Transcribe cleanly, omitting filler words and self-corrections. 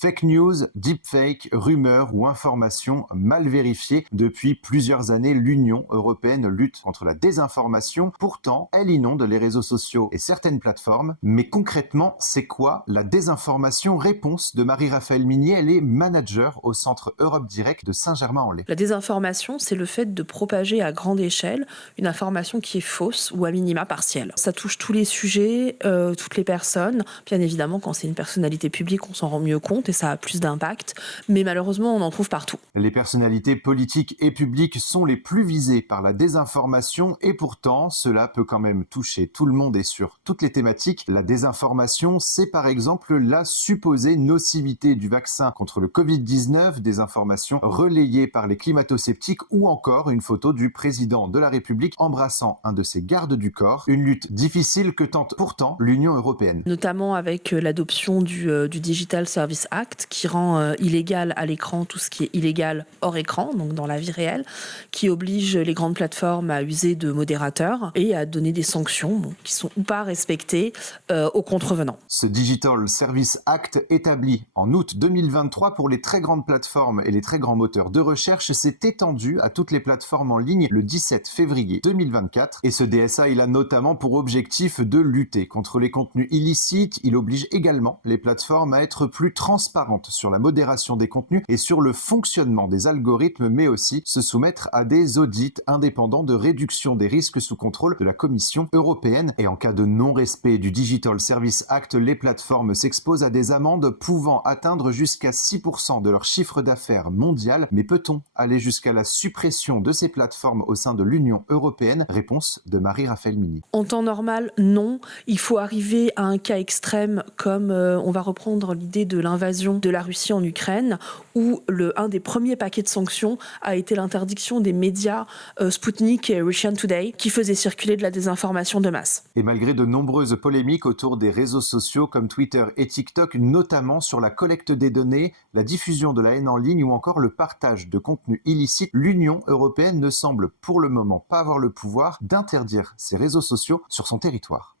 Fake news, deepfake, rumeurs ou informations mal vérifiées. Depuis plusieurs années, l'Union européenne lutte contre la désinformation. Pourtant, elle inonde les réseaux sociaux et certaines plateformes. Mais concrètement, c'est quoi la désinformation? Réponse de Marie-Raphaëlle Minier, elle est manager au Centre Europe Direct de Saint-Germain-en-Laye. La désinformation, c'est le fait de propager à grande échelle une information qui est fausse ou à minima partielle. Ça touche tous les sujets, toutes les personnes. Bien évidemment, quand c'est une personnalité publique, on s'en rend mieux compte et ça a plus d'impact. Mais malheureusement, on en trouve partout. Les personnalités politiques et publiques sont les plus visées par la désinformation et pourtant, cela peut quand même toucher tout le monde et sur toutes les thématiques. La désinformation, c'est par exemple la supposée nocivité du vaccin contre le Covid-19, des informations relayées par les climato-sceptiques ou encore une photo du président de la République embrassant un de ses gardes du corps. Une lutte difficile que tente pourtant l'Union européenne. Notamment avec l'adoption du Digital Service Act qui rend illégal à l'écran tout ce qui est illégal hors écran, donc dans la vie réelle, qui oblige les grandes plateformes à user de modérateurs et à donner des sanctions qui sont ou pas respectées aux contrevenants. Ce Digital Service Act établi en août 2023 pour les très grandes plateformes et les très grands moteurs de recherche s'est étendu à toutes les plateformes en ligne le 17 février 2024 et ce DSA il a notamment pour objectif de lutter contre les contenus illicites. Il oblige également les plateformes à être plus transparentes sur la modération des contenus et sur le fonctionnement des algorithmes, mais aussi se soumettre à des audits indépendants de réduction des risques sous contrôle de la Commission européenne. Et en cas de non-respect du Digital Service Act, les plateformes s'exposent à des amendes pouvant atteindre jusqu'à 6% de leur chiffre d'affaires mondial. Mais peut-on aller jusqu'à la suppression de ces plateformes au sein de l'Union européenne? Réponse de Marie-Raphaëlle Minier. En temps normal, non. Il faut arriver à un cas extrême comme on va reprendre l'idée de l'invasion de la Russie en Ukraine où un des premiers paquets de sanctions a été l'interdiction des médias Sputnik et Russian Today qui faisaient circuler de la désinformation de masse. Et malgré de nombreuses polémiques autour des réseaux sociaux comme Twitter et TikTok, notamment sur la collecte des données, la diffusion de la haine en ligne ou encore le partage de contenus illicites, l'Union européenne ne semble pour le moment pas avoir le pouvoir d'interdire ces réseaux sociaux sur son territoire.